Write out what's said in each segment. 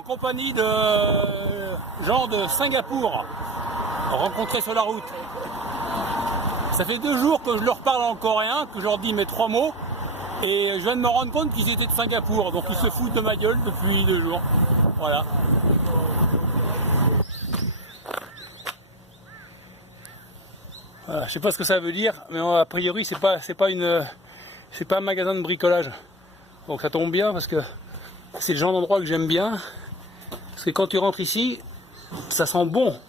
en compagnie de gens de Singapour rencontrés sur la route. Ça fait 2 jours que je leur parle en coréen, que je leur dis mes 3 mots, et je viens de me rendre compte qu'ils étaient de Singapour, donc ils se foutent de ma gueule depuis 2 jours. Voilà. Voilà, je sais pas ce que ça veut dire, mais a priori c'est pas un magasin de bricolage. Donc ça tombe bien parce que c'est le genre d'endroit que j'aime bien. Parce que quand tu rentres ici, ça sent bon.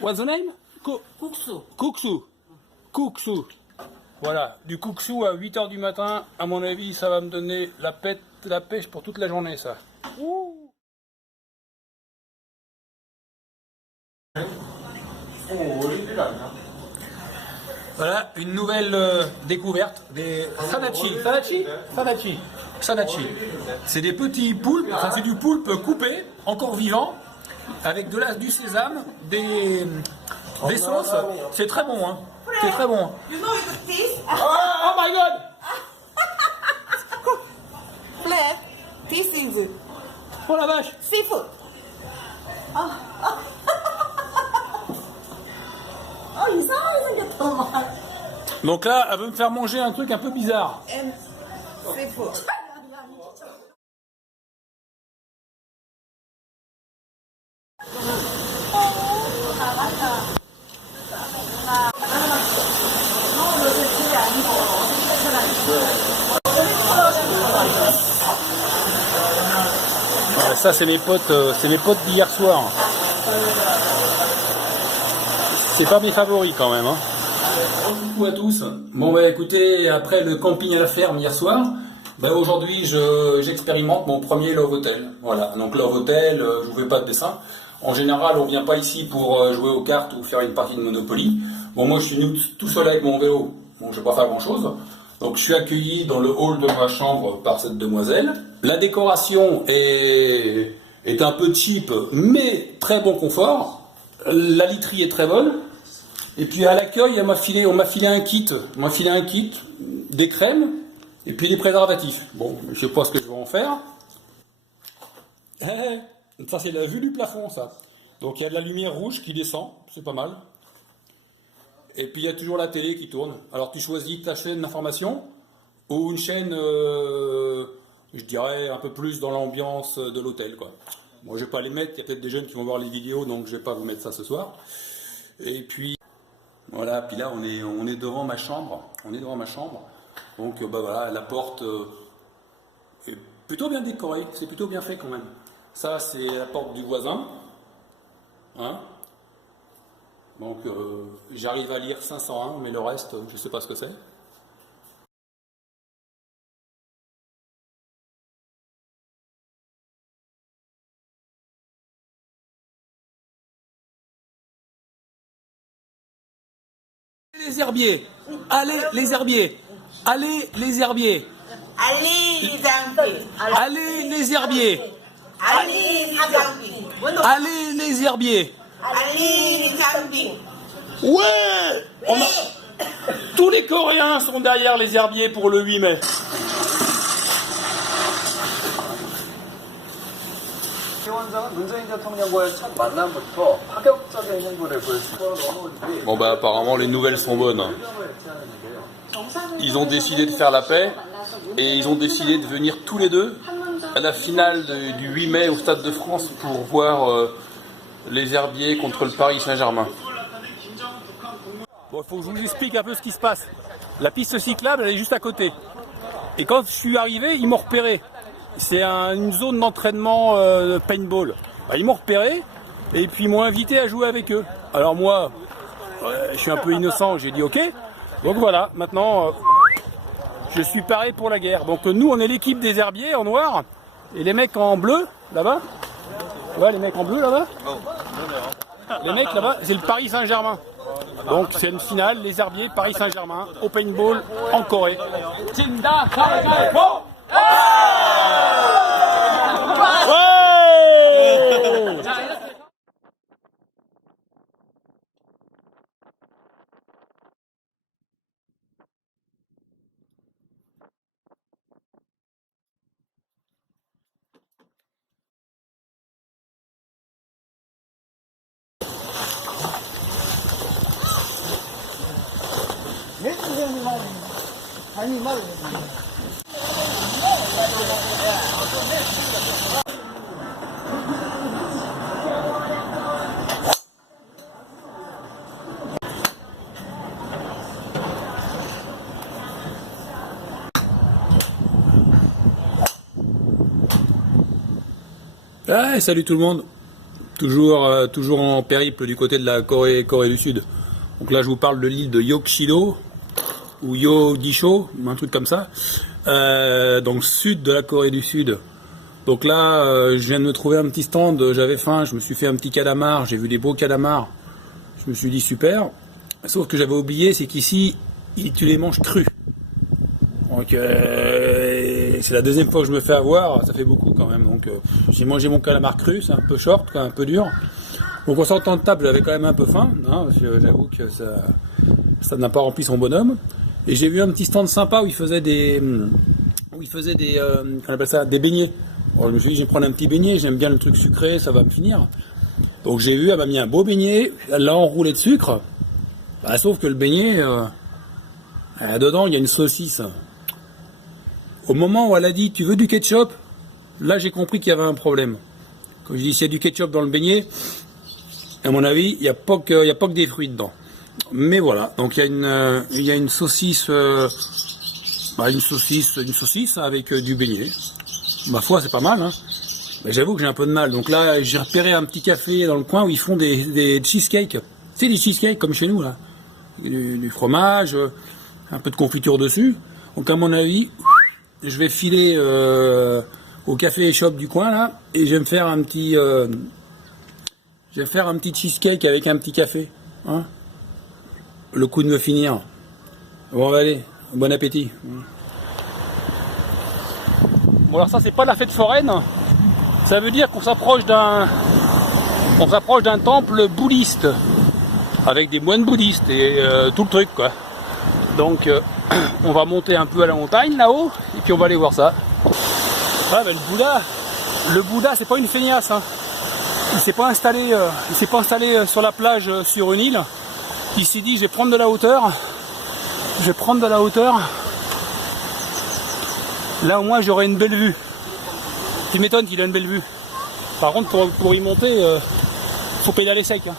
What's the name? Kuksu. Kuksu. Kuksu. Voilà, du kuksu à 8 h du matin, à mon avis, ça va me donner la pêche pour toute la journée, ça. Ouh. Voilà, une nouvelle découverte des Sadachi. C'est des petits poulpes, enfin c'est du poulpe coupé, encore vivant, avec du sésame, des sauces. C'est très bon, hein. C'est très bon. You know the taste? Oh my god! Flat. This is it. Oh la vache! Seafood. Oh, 이상하게 생겼다. Donc là, elle veut me faire manger un truc un peu bizarre. And seafood. Ça, c'est mes potes d'hier soir. C'est pas mes favoris quand même. Hein. Bonjour à tous. Bon bah écoutez, après le camping à la ferme hier soir, bah, aujourd'hui j'expérimente mon premier Love Hotel. Voilà, donc Love Hotel, je vous fais pas de dessin. En général, on vient pas ici pour jouer aux cartes ou faire une partie de Monopoly. Bon, moi je suis venu tout seul avec mon vélo. Bon, je vais pas faire grand chose. Donc je suis accueilli dans le hall de ma chambre par cette demoiselle. La décoration est un peu cheap, mais très bon confort. La literie est très bonne. Et puis à l'accueil, on m'a filé un kit, des crèmes et puis des préservatifs. Bon, je sais pas ce que je vais en faire. Ça c'est la vue du plafond, ça. Donc il y a de la lumière rouge qui descend, c'est pas mal. Et puis il y a toujours la télé qui tourne. Alors tu choisis ta chaîne d'information ou une chaîne, je dirais, un peu plus dans l'ambiance de l'hôtel, quoi. Bon, je vais pas les mettre, il y a peut-être des jeunes qui vont voir les vidéos, donc je vais pas vous mettre ça ce soir. Et puis voilà, puis là on est devant ma chambre. Donc bah voilà, la porte est plutôt bien décorée, c'est plutôt bien fait quand même. Ça c'est la porte du voisin. Hein? Donc j'arrive à lire 501, mais le reste, je ne sais pas ce que c'est. Les herbiers! Allez les herbiers! Allez les herbiers! 알리 장비. Allez les herbiers! 알리 장비. Allez les herbiers! 알리 장비. Ouais! Tous les Coréens sont derrière les herbiers pour le 8 mai. 위원장은 문재인 대통령과의 첫 만남부터 파격적인 행보를 보였습니다. Bon bah apparemment les nouvelles sont bonnes. Ils ont décidé de faire la paix et ils ont décidé de venir tous les deux à la finale du 8 mai au Stade de France pour voir les herbiers contre le Paris Saint-Germain. Bon, il faut que je vous explique un peu ce qui se passe. La piste cyclable, elle est juste à côté. Et quand je suis arrivé, ils m'ont repéré. C'est une zone d'entraînement de paintball. Bah, ils m'ont repéré et puis ils m'ont invité à jouer avec eux. Alors moi, je suis un peu innocent, j'ai dit ok. Donc voilà, maintenant, je suis paré pour la guerre. Donc nous, on est l'équipe des herbiers en noir et les mecs en bleu, là-bas. Ouais, les mecs en bleu, là-bas. Les mecs, là-bas, c'est le Paris Saint-Germain. Donc c'est une finale, les herbiers, Paris Saint-Germain, au paintball en Corée. Tinda, Karagai, Ah, salut tout le monde. Toujours en périple du côté de la Corée du Sud. Donc là, je vous parle de l'île de Yeokshido ou Yeogisho, un truc comme ça. Donc sud de la Corée du Sud. Donc là, je viens de me trouver un petit stand. J'avais faim, je me suis fait un petit calamar. J'ai vu des beaux calamars. Je me suis dit super. Sauf que j'avais oublié, c'est qu'ici, tu les manges crus. Donc c'est la deuxième fois que je me fais avoir, ça fait beaucoup quand même. Donc j'ai mangé mon calamar cru, c'est un peu short, un peu dur. Donc en sortant de table, j'avais quand même un peu faim, hein, parce que j'avoue que ça n'a pas rempli son bonhomme. Et j'ai vu un petit stand sympa où il faisait des qu'on appelle ça, des beignets. Bon, je me suis dit, je vais prendre un petit beignet, j'aime bien le truc sucré, ça va me finir. Donc j'ai vu, elle m'a mis un beau beignet, elle l'a enroulé de sucre. Bah, sauf que le beignet, dedans il y a une saucisse. Au moment où elle a dit, tu veux du ketchup? Là, j'ai compris qu'il y avait un problème. Quand je dis, s'il y a du ketchup dans le beignet, à mon avis, il n'y a pas que des fruits dedans. Mais voilà. Donc, il y a une saucisse, une saucisse avec du beignet. Ma foi, c'est pas mal, hein. Mais j'avoue que j'ai un peu de mal. Donc là, j'ai repéré un petit café dans le coin où ils font des cheesecakes. C'est des cheesecakes comme chez nous, là. Du fromage, un peu de confiture dessus. Donc, à mon avis, je vais filer au café shop du coin là et je vais me faire un petit cheesecake avec un petit café, hein, le coup de me finir. Bon allez, bon appétit. Bon alors ça c'est pas la fête foraine, ça veut dire qu'on s'approche d'un temple bouddhiste avec des moines bouddhistes et tout le truc quoi. Donc on va monter un peu à la montagne là-haut et puis on va aller voir ça. Ah ben le Bouddha c'est pas une feignasse, hein. Il s'est pas installé sur la plage sur une île. Il s'est dit je vais prendre de la hauteur. Là au moins j'aurai une belle vue. Tu m'étonnes qu'il a une belle vue. Par contre pour y monter, faut pédaler sec, hein.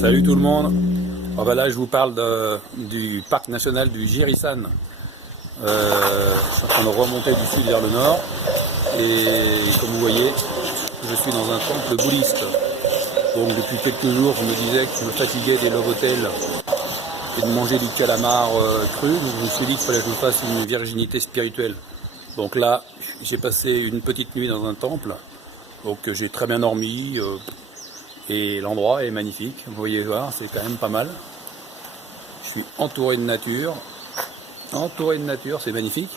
Salut tout le monde. Alors ben là je vous parle du parc national du Jirisan. Je suis en train de remonter du sud vers le nord et comme vous voyez je suis dans un temple bouddhiste. Donc depuis quelques jours je me disais que je me fatiguais des love hotels et de manger du calamar cru. Donc je me suis dit qu'il fallait que je me fasse une virginité spirituelle. Donc là j'ai passé une petite nuit dans un temple. Donc j'ai très bien dormi. Et l'endroit est magnifique, vous voyez voir, c'est quand même pas mal. Je suis entouré de nature, c'est magnifique.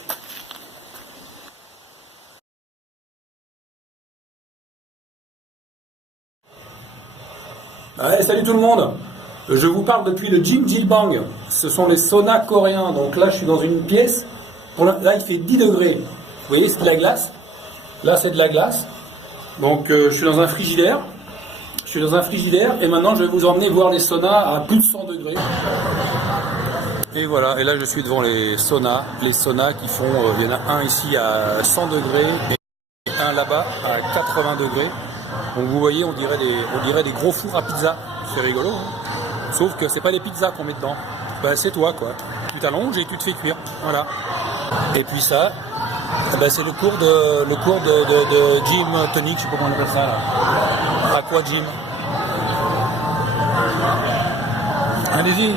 Allez, salut tout le monde. Je vous parle depuis le Jimjilbang. Ce sont les saunas coréens. Donc là, je suis dans une pièce. Là, il fait 10 degrés. Vous voyez, c'est de la glace. Là, c'est de la glace. Donc, je suis dans un frigidaire. Et maintenant je vais vous emmener voir les saunas à plus de 100 degrés. Et voilà, et là je suis devant les saunas qui font, il y en a un ici à 100 degrés et un là-bas à 80 degrés. Donc vous voyez, on dirait des gros fours à pizza, c'est rigolo, hein. Sauf que c'est pas des pizzas qu'on met dedans, ben, c'est toi quoi, tu t'allonges et tu te fais cuire, voilà. Et puis ça, ben, c'est le cours de gym tonic, je sais pas comment on appelle ça là. Aqua gym. Allez-y.